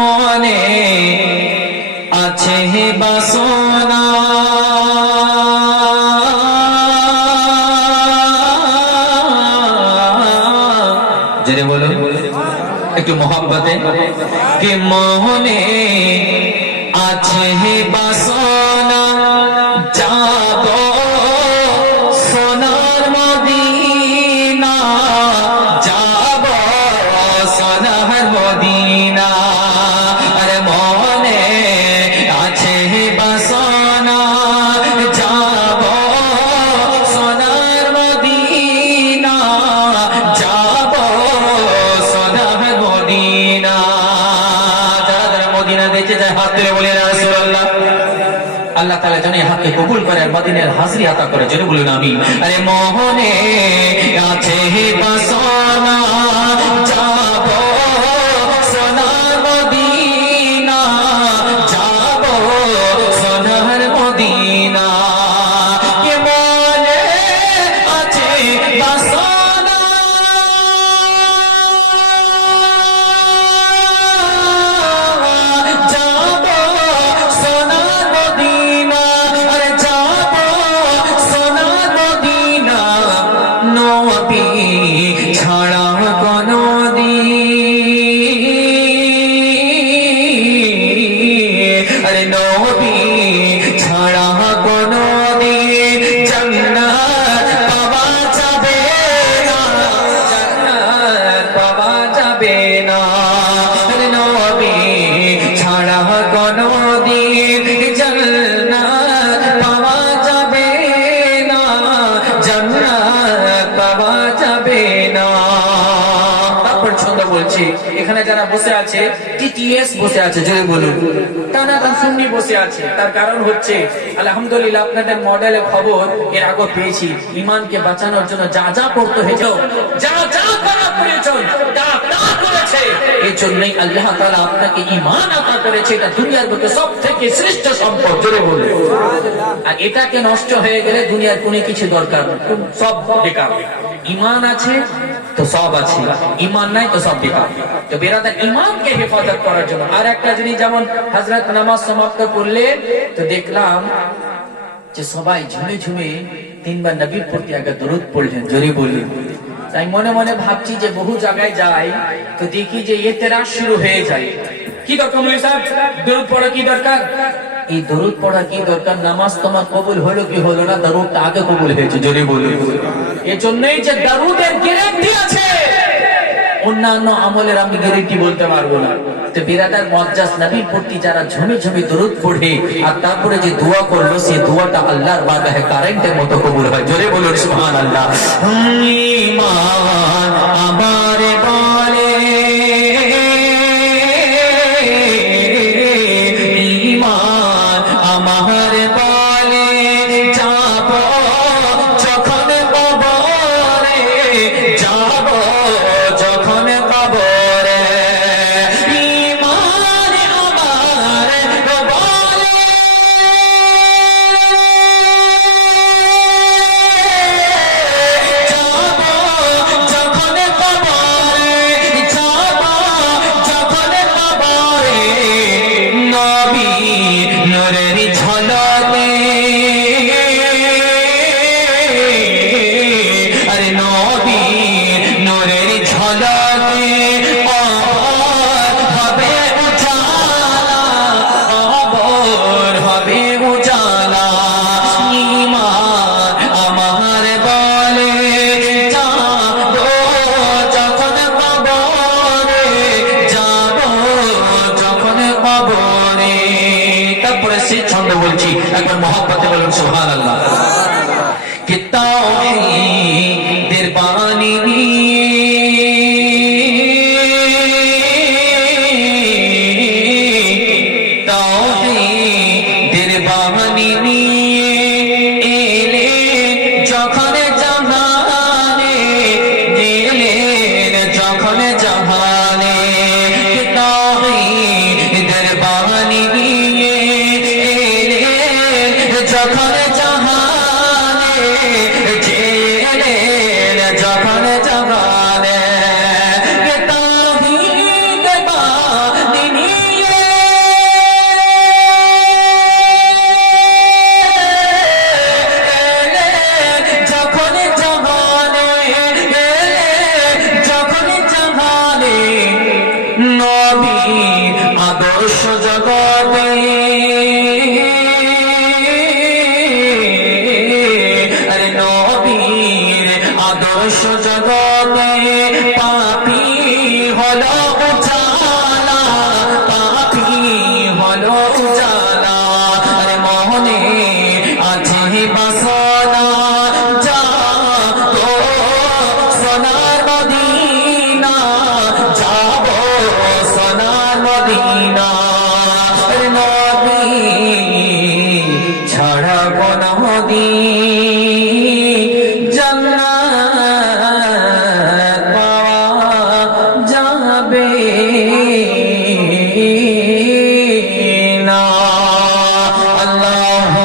মনে আছে বাসনা জেনে বলো একটু মোহাব্বতে কে মনে আছে বাসনা যাব সোনার মদিনা যাব সোনার মদিনা আরে মনে আছে বাসনা যাব সোনার মদিনা যাব সোনার মদিনা যারা যারা মদিনা দেখতে যায় হাত তুলে বলে না রাসূলুল্লাহ আল্লাহ তাআলা যেন এই হাতকে কবুল করে আর মদিনার হাজরি আতা করে যেন বলুন আমিন আরে মোহনে আছে বাসনা যাব সোনার মদিনা যাব সোনার মদিনা কে মনে আছে বাসনা যাব সোনার মদিনা আরে যাব সোনার মদিনা নবী ছাড়া কোনো আরে নবী ছাড়া কোনো জান্নাত পাওয়া যাবে না জান্নাত পাওয়া যাবে না আরে নবী ছাড়া কোনো জান্নাত পাওয়া যাবে না জান্নাত পাওয়া যাবে না তারপর ছন্দ বলছি এখানে যারা বসে আছে টিটিএস বসে আছে জোরে বলুন টানা সুন্নি বসে আছে তার কারণ হচ্ছে আলহামদুলিল্লাহ আপনাদের মডেলের খবর এর আগে পেয়েছি ঈমানকে বাঁচানোর জন্য যা যা করতে হয়েছে যা যা করা প্রয়োজন তা তা করেছে এই জন্যই আল্লাহ তাআলা আপনাকে ঈমান আতা করেছে এটা দুনিয়ার মধ্যে সবথেকে শ্রেষ্ঠ সম্পদ জোরে বলুন আর এটাকে নষ্ট হয়ে গেলে দুনিয়ার কোনো কিছু দরকার নেই সব বেকার ঈমান আছে তো সব আছে ঈমান নাই তো সব বেকার তো বেরাদার ঈমানকে হেফাজত করার জন্য আর একটা জিনিস যেমন হযরত নামাজ সমাপ্ত করলেন তো দেখলাম যে সবাই ঝুমে ঝুমে তিনবার নবীর প্রতি আগে দরুদ পড়লেন জোরে বললেন তাই মনে মনে ভাবছি যে বহু জায়গায় যাই তো দেখি যে ইতিরাজ শুরু হয়ে যায় কি দরকার মৌলভী সাহেব দরুদ পড়া কি দরকার এই দরুদ পড়া কি দরকার নামাজ তোমার কবুল হলো কি হলো না দরুদটা আগে কবুল হয়েছে জোরে বলুন এজন্যই যে দরুদের গ্যারান্টি আছে অন্যান্য আমলের আমি গ্যারান্টি বলতে পারবো না তো বিরাদার মুআজ্জাজ নবীর প্রতি যারা ঝুমে ঝুমে দরুদ পড়ে আর তারপরে যে দোয়া করলো সেই দোয়াটা আল্লাহর বারগাহে কারেন্টের মতো কবুল হয় জোরে বলুন সুবহানাল্লাহ ঈমান আমারে বলে ঈমান আমারে বলে যাব যখন কবরে যাব যখন কবরে ঈমান আমারে বলে যাব যখন কবরে যাব যখন কবরে নবী নূরের ঝলকে আরে নবী নূরের ঝলকে হবে উজালা খবর হবে উজালা ঈমান আমার বলে যাব যখন কবরে যাব যখন কবরে তারপরে সেই ছন্দ বলছি একবার মহব্বতে বলুন সুবহানাল্লাহ कि तौहीদের বাণী তৌहीদের বাণী এলে যখন জাহানে এলেন যখন জাহানে তৌहीদের বাণী এলে যখন জাহানে জেলে নবী আদর্শ জগতে